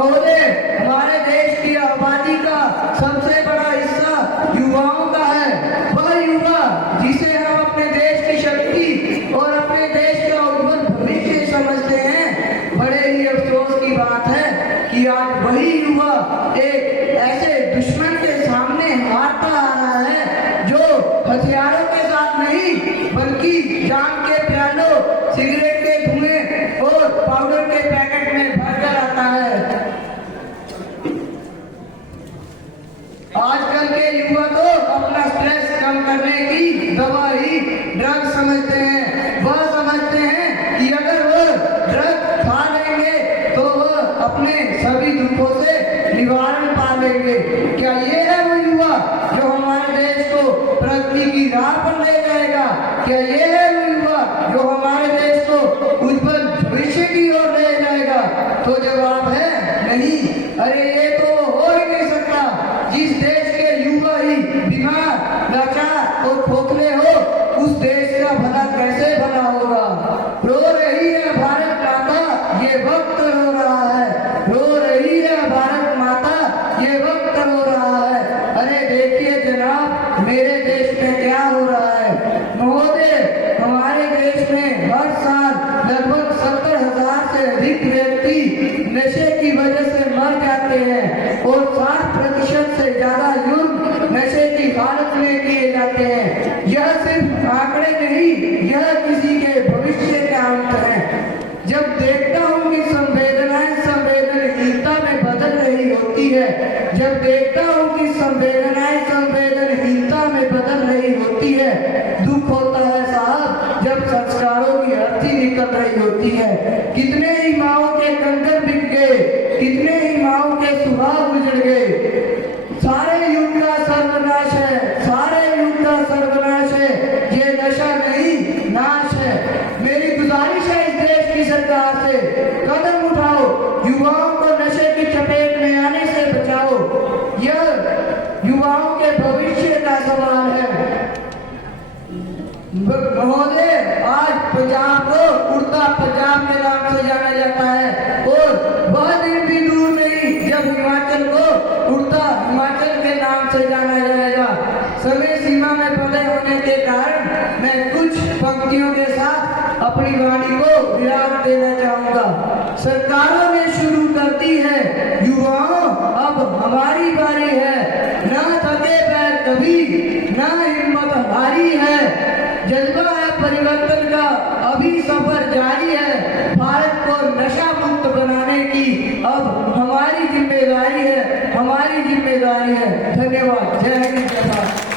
महोदय, हमारे देश की आबादी का सबसे बड़ा हिस्सा युवाओं का है। वह युवा जिसे हम अपने देश की शक्ति और अपने देश का उज्जवल भविष्य समझते हैं। बड़े ही अफसोस की बात है कि आज वही युवा एक ऐसे दुश्मन के सामने हारता आ रहा है जो हथियारों के साथ नहीं बल्कि जान के प्यालों, सिगरेट के धुएं और पाउडर के पैकेट में भरकर आता है। आजकल के युवा तो अपना स्ट्रेस कम करने की दवा ही ड्रग समझते हैं। वह समझते हैं कि अगर वह ड्रग खा लेंगे तो वह अपने सभी दुखों से निवारण पा लेंगे। क्या ये है वो युवा जो हमारे देश को प्रगति की राह पर ले जाएगा? क्या ये है वो युवा जो हमारे देश को उज्जवल भविष्य की ओर ले जाएगा? तो जवाब है नहीं। अरे ये तो हो ही नहीं सकता। जिस देश के युवा ही बीमार, लाचार और खोखले हो, उस देश का भला कैसे भला होगा? रो रही है भारत माता, ये वक्त रो रहा है। रो रही है भारत माता, ये वक्त रो रहा है। अरे देखिए जनाब, मेरे देश में क्या हो रहा है। महोदय, हमारे देश में हर साल लगभग 70,000 से अधिक व्यक्ति नशे की वजह से मर जाते हैं और 60% से ज्यादा जुर्म नशे की हालत में किए जाते हैं। यह सिर्फ आंकड़े नहीं, यह किसी के भविष्य का अंत है। जब देखता हूँ कि संवेदनाएं संवेदनहीनता में बदल रही होती है, जब देखता हूँ कि संवेदनाएं संवेदनहीनता में बदल रही होती है, दुख होता है साहब। जब संस्कारों की अर्थी निकल रही होती है, कितने ही माओ के कंकर बिक गए, कितने ही माओ के सुहाग उजड़ गए। सारे युग का सर्वनाश है, सारे युग का सर्वनाश है। ये नशा नहीं, नाश है। मेरी गुजारिश है इस देश की सरकार से, कदम उठाओ, युवाओं को नशे की चपेट में आने से बचाओ। यह युवाओं के भविष्य का सवाल है। महोदय, आज पंजाब को उड़ता पंजाब के नाम से जाना जाता है और वह दिन भी दूर नहीं जब हिमाचल को उड़ता हिमाचल के नाम से जाना जाएगा। समय सीमा में बंधे होने के कारण मैं कुछ पंक्तियों के साथ अपनी वाणी को विराम देना चाहूंगा। सरकारों ने शुरू कर दी है, युवाओं अब हमारी बारी है। ना थके पैर कभी, ना हिम्मत हारी है। जज्बा है परिवर्तन का, अभी सफर जारी है। भारत को नशा मुक्त बनाने की अब हमारी जिम्मेदारी है, हमारी जिम्मेदारी है। धन्यवाद। जय हिंद, जय भारत।